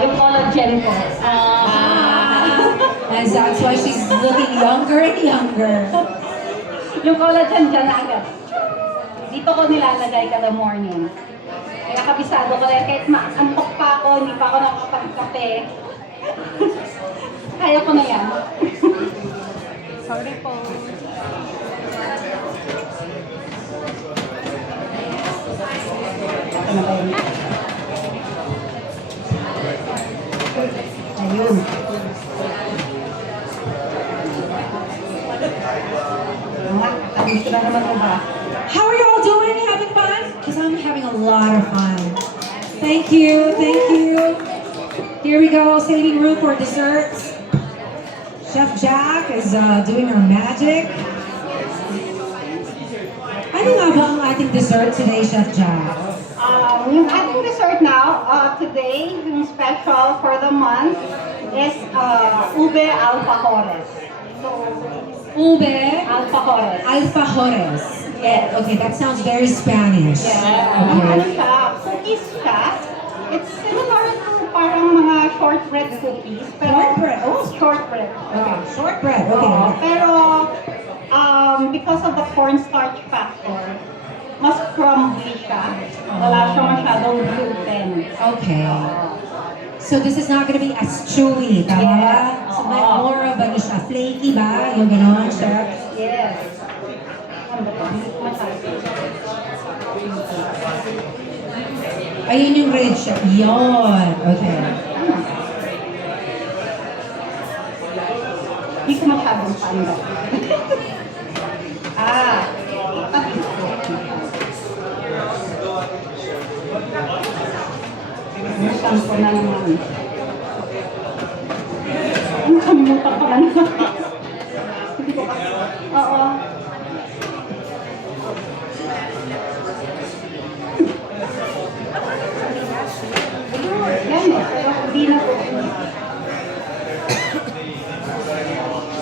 yung collagen ko. And that's why she's looking younger and younger. Yung collagen dyan na agad. Dito ko nilalagay kada morning. Kaya kabisado ko rin, kahit antok pa ako, hindi pa ako nakapagkape. Kaya ko na yan. Sorry po. Ayun. Gusto na naman ko ba? How are you all doing? Having fun? Because I'm having a lot of fun. Thank you, thank you. Here we go, saving room for desserts. Chef Jack is doing her magic. Ano nga ba ang ating dessert today, Chef Jack? Yung ating dessert now, today, yung special for the month is ube alfajores. So, Ube alfajores. alfajores. Yeah, okay, that sounds very Spanish. Yeah. Ano Okay. siya? Cookies siya. It's similar to parang mga shortbread cookies. Pero, Shortbread? Oh. Shortbread. Okay, shortbread. Okay. Oo, pero because of the cornstarch factor, mas crumbly siya. Wala siya masyadong gluten. Okay. So this is not gonna be as chewy, tama ba? Yes. So like more of ano siya, flaky ba? Yung gano'n, chef? Yes. Ano ba ito? Hindi ko masabi. Ayun yung red siya. Yun. Okay. Hindi ko masyadong panda. Nasaan ko na naman. Ang kalimutan ko na naman. Hindi ko kasi. Oo. Yan eh, pero hindi na po.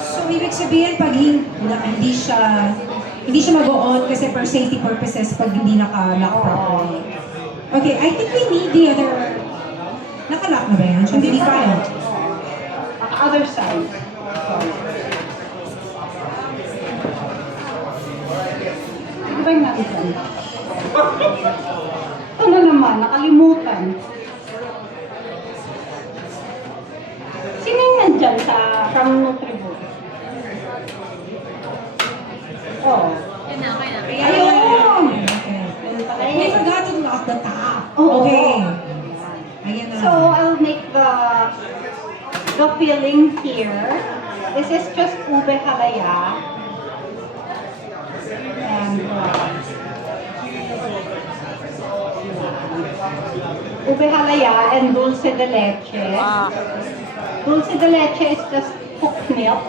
So ibig sabihin pag hindi siya mag-on kasi for safety purposes pag hindi naka-lock properly. Okay, I think we need the other... Naka-lock na ba yan? Chef? Hindi pa yan. Other side. Ano ba yung natin dyan? Ito na naman, nakalimutan. Sino yung nandyan from Nutribu? Oh. Ayun! Okay. We forgot to lock the top. Oo. Okay. Ayan na. So I'll make the filling here. This is just ube halaya. And ube halaya and dulce de leche. Dulce de leche is just cooked milk.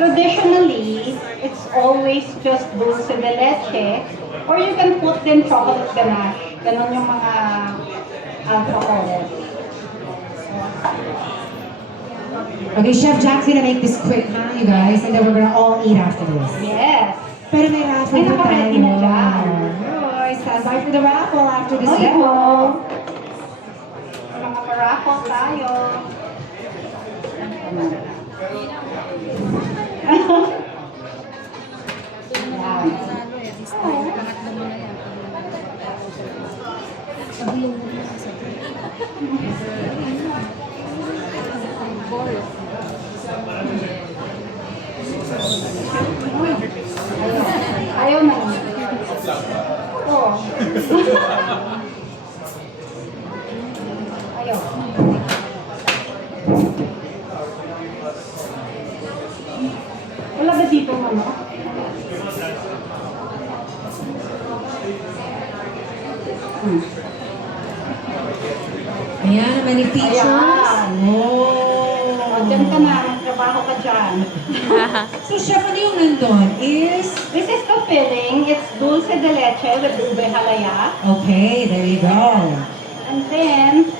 Traditionally, it's always just dulce de leche, or you can put din chocolate ganache. Ganon yung mga alcohol. Okay, Chef Jack's gonna make this quick, huh, you guys? And then we're gonna all eat after this. Yes. Pero may raffle May pa naka-ready tayo. na dyan. Alright, stand by for the raffle after this Oy, demo. Mga parako tayo. Yan. Ayaw na. Oo. Ayaw. Wala ba dito ano? Ayan, naman yung features. Ayan. Oh. Diyan ka na, magtrabaho ka dyan. So, Chef, ano yung nandun? Is... This is the filling. It's dulce de leche with ube halaya. Okay, there you go. And then,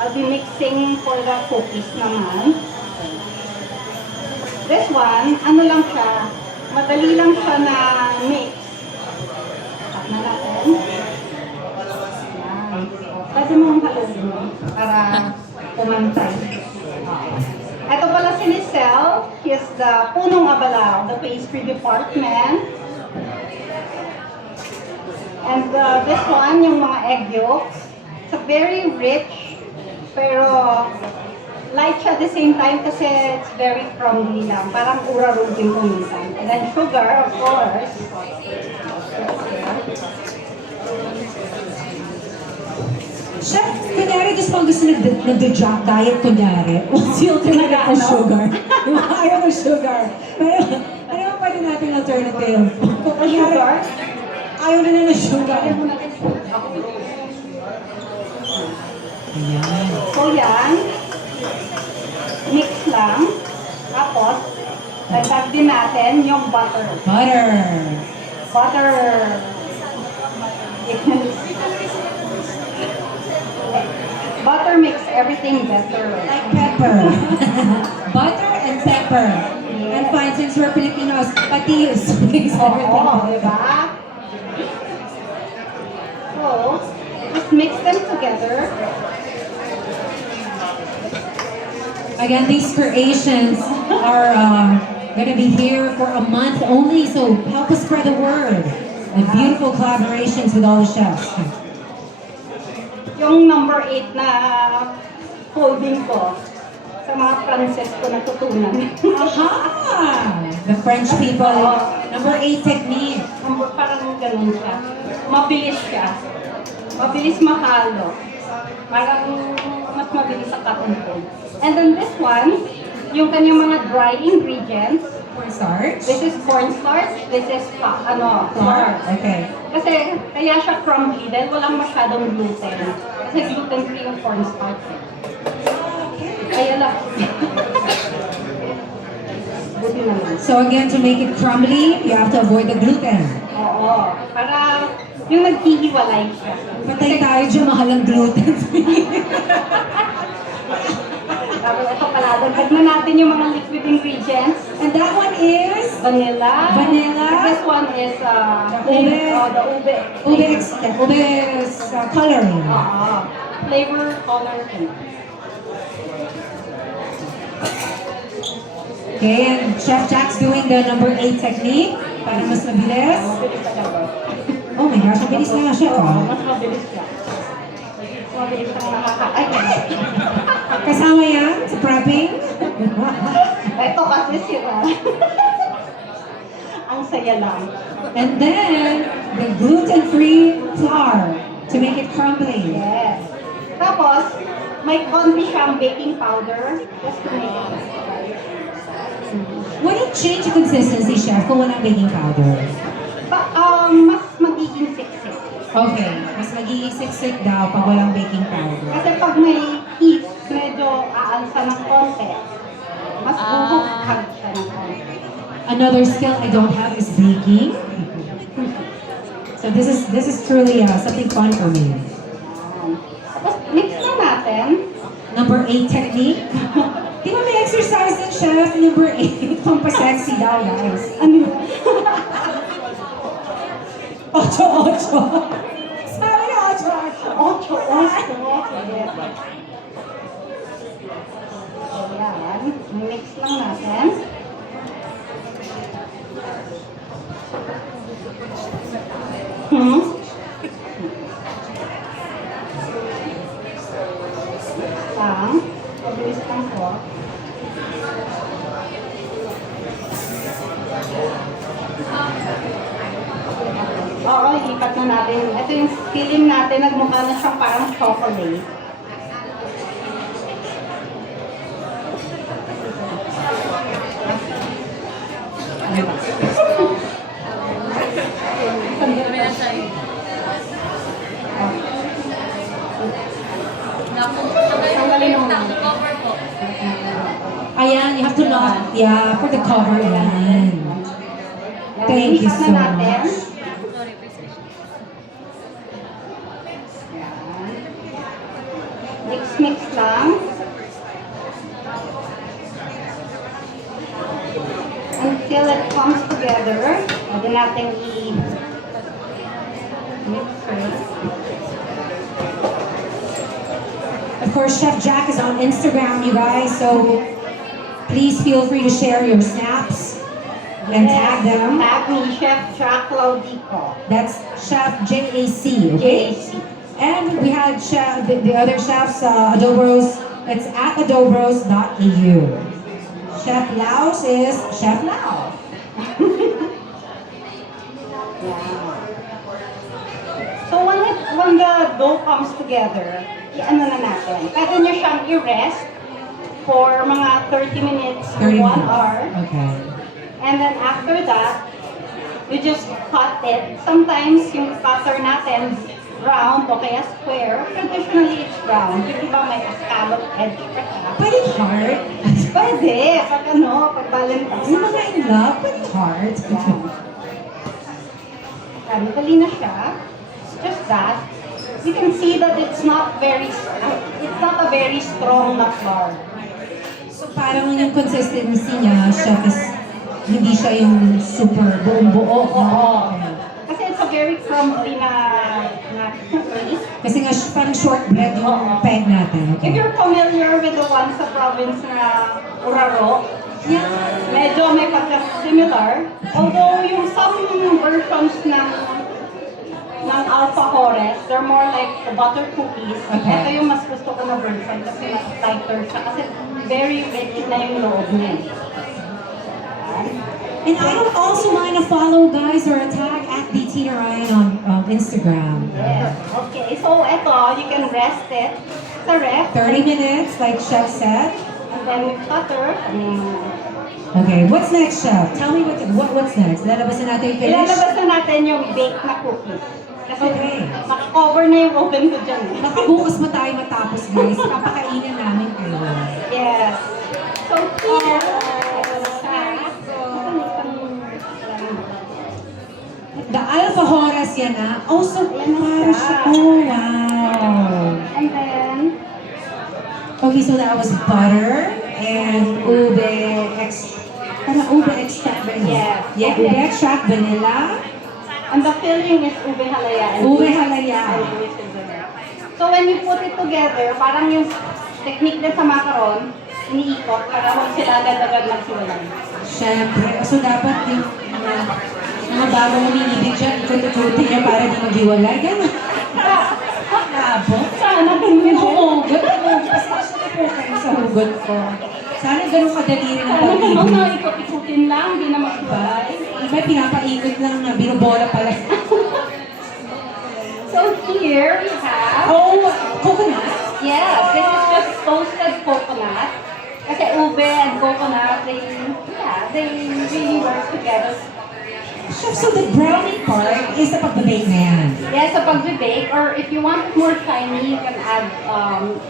I'll be mixing for the cookies naman. This one, ano lang siya, madali lang siya na mix. At na pwede mong haluin mo para pumantay. Ito pala si Lizelle. He is the punong abala of the pastry department. And this one, yung mga egg yolks. It's a very rich, pero light siya at the same time kasi it's very crumbly lang. Parang ura-rugin ko minsan. And then sugar, of course. Chef, kunyari gusto pang gusto nag-jock diet, kunyari. What's the alternative for sugar? Yung ayaw ng sugar. Pero, ano ba pwede natin alternative? Kung kunyari, Sugar? ayaw na ng sugar. Ayan. So yan, mix lang. Tapos, dagdag din natin yung butter. Butter. Butter. Butter makes everything better. Like pepper. Butter and pepper. And fine, since we're Filipinos, patis makes everything Oo, better. diba? So, just mix them together. Again, these creations are going to be here for a month only, so help us spread the word. And beautiful collaborations with all the chefs. Yung number 8 na folding ko sa mga Frances ko natutunan. Aha! The French people, number 8 technique. Parang ganun siya. Mabilis siya. Mabilis mahalo. Parang mas mabilis sa cotton fold. And then this one, yung kanyang mga dry ingredients. Cornstarch? This is cornstarch. This is flour. Okay. Kasi kaya siya crumbly dahil walang masyadong gluten. Kasi gluten-free yung cornstarch. Kaya lang. Buti naman. So again, to make it crumbly, you have to avoid the gluten. Oo. Para yung naghihiwalay siya. Patay tayo dyan, mahal ang gluten. Tapos ito pala, dagdag na natin yung mga liquid ingredients. And that one is Vanilla. Vanilla. This one is the ube. ube's coloring. Flavor coloring. Okay, and Chef Jack's doing the number 8 technique para mas mabilis. Mabilis talaga. Oh my gosh, mabilis na nga siya. Oo, mas mabilis siya. Mas mabilis ang nakaka... Kasama yan sa prepping. Ito kasi sira. Ang saya lang. And then, the gluten-free flour to make it crumbly. Yes. Tapos, may konti siyang baking powder just to make it. Would it change the consistency, Chef, kung walang baking powder? Mas magiging siksik. Okay, mas magiging siksik daw pag walang baking powder. Kasi pag may heat, medyo aalsa ng konti. Mas bubukhag siya ng konti. Another skill I don't have is baking. So this is truly something fun for me. Tapos, mix na natin. Number 8 technique. Di ba may exercise din, Chef? Number 8, pampasexy daw, guys. Ano yun? 8. Sabi na 8. Ocho. Yes. Ayan. Mix lang natin. Mabilis lang po. Oo, ilipat na natin. Ito yung filling natin. Nagmukha na siyang parang chocolate. Tanggalin mo na. Ayan, you have to knock, yeah, for the cover, yan. Thank you so much. Mix lang. Until it comes together. Pwede natin i-mix it. Of course, Chef Jack is on Instagram, you guys, so please feel free to share your snaps and tag them. Tag me, Chef Jack Laudico. That's Chef JAC, okay? JAC. And we had chef, the other chefs, Adobros, it's at adobros.eu. Chef Laos is Chef Lao. So when the dough comes together, ano na natin, pwede nyo siyang i-rest for mga 30 minutes to 30 1 minutes. hour. Okay. And then after that, you just cut it. Sometimes yung cutter natin, round o kaya square. Traditionally, it's round. Yung iba may scallop edge pa siya. Pwede heart. Pwede, pag pag Valentine's. Yung mga in love, pwede heart. Madali na siya. It's just that. You can see that it's not a very strong na flour. So parang yung consistency niya, chef, is hindi siya yung super buong-buo. Oo. Kasi it's a very crumbly na cookie. Kasi nga parang shortbread yung peg natin. If Okay. you're familiar with the one sa province na Uraro, Yeah. medyo may pagka-similar. Although yung some versions ng alfajores, they're more like the butter cookies. Okay. Ito yung mas gusto ko na version kasi mas lighter siya kasi very rich na yung loob niya. And I don't also mind to follow guys or a tag at Tina Ryan on Instagram. Yes. Okay, so ito, you can rest it sa ref. 30 minutes, like Chef said. And then with butter, Okay, what's next, Chef? Tell me what's next. Lalabasin natin yung finish? ilalabas na natin yung baked na cookies. Kasi Okay. makakover na yung oven ko dyan. Baka bukas pa tayo matapos, guys. Papakainin namin kayo. Yes. So here, The alfajores yan ah. Oh, so Yan na para siya. siya. Oh, wow. and then, Okay, so that was butter and ube extract vanilla. Yes. Yeah, ube extract vanilla. and the filling is ube halaya. And Ube halaya. So when you put it together, parang yung technique din sa macaron, iniikot para huwag sila agad-agad magsiwalan. Siyempre. So dapat yung mga bagong umiibig dyan, ikot-ikutin niya para di maghiwalay. Gano'n. Labo. Sana ganun Oo, gano'n. Pasensya na po kayo sa hugot ko. Sana gano'n kadali rin ang Sana ganun pag-ibig. na ikot-ikutin lang, hindi na maghiwalay. Iba pinapaikot lang na binubola pala. So here we have, Oh, coconut. yeah, this is just toasted coconut. Kasi ube and coconut, they really work together. Chef, so the brownie part is the pagbabake na yan. Yeah, sa pagbe-bake, or if you want it more shiny, you can add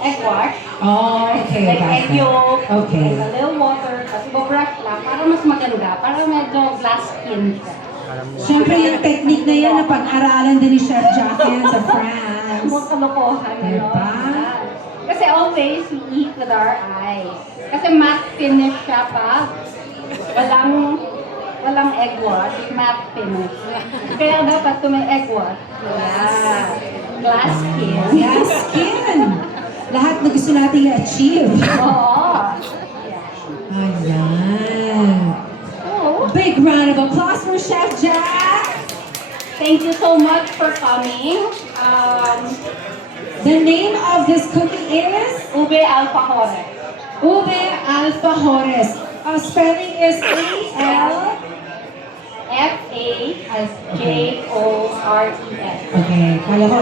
egg wash. Oh, okay. Like got egg that. yolk, Okay. and a little water, tapos ibabrush lang para mas maganda, para medyo glass skin siya. Siyempre yung technique na yan na pag-aralan din ni Chef Jackie sa France. Mga kalokohan, Diba? Kasi always we eat with our eyes. Kasi matte finish siya pa. Walang egg wash, matte finish. Kaya dapat kung may egg wash. Yeah. Glass skin. Yes, skin. Lahat na gusto natin i-achieve. Oo. Ayan. So, Big round of applause for Chef Jack. thank you so much for coming. The name of this cookie is Ube alfajore. Ube Alfajores. Spelling is F-A-J-O-R-E-S. Okay, kala ko